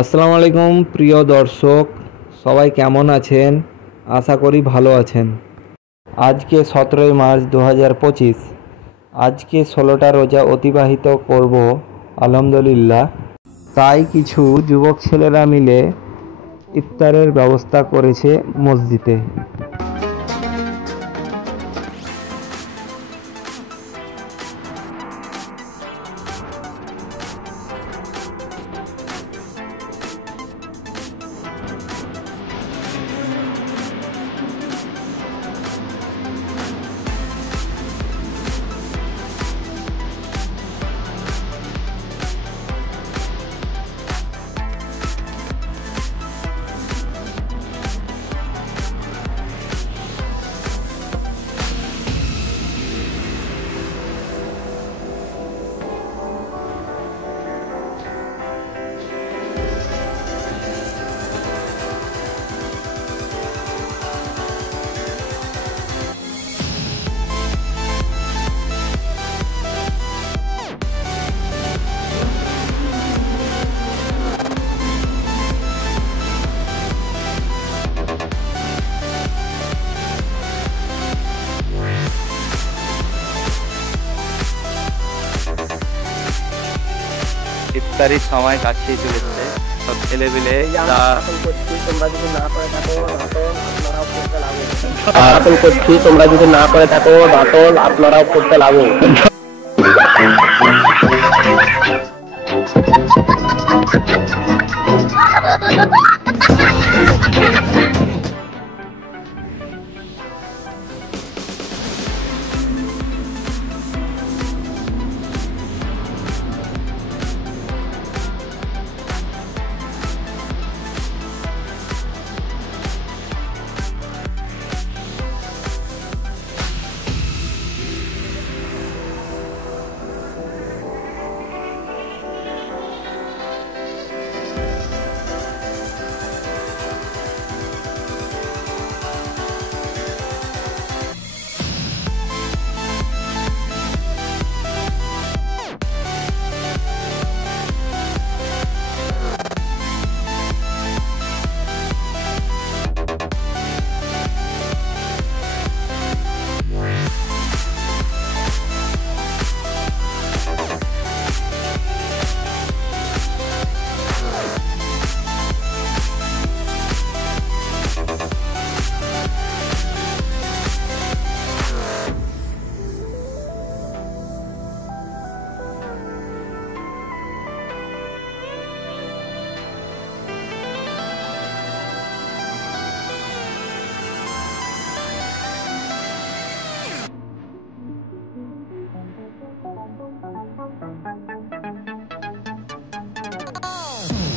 আসসালামু আলাইকুম প্রিয় দর্শক, সবাই কেমন আছেন? আশা করি ভালো আছেন। আজকে 17ই মার্চ 2025। আজকে 16টা রোজা অতিবাহিত করব আলহামদুলিল্লাহ। তাই কিছু যুবক ছেলেরা মিলে ইফতারের ব্যবস্থা করেছে মসজিদে। ইফতারির সময় কাছেই চলেছে, সব ছেলেপিলে তোমরা যদি না করে থাকো দাঁতল আপনারাও করতে লাগো।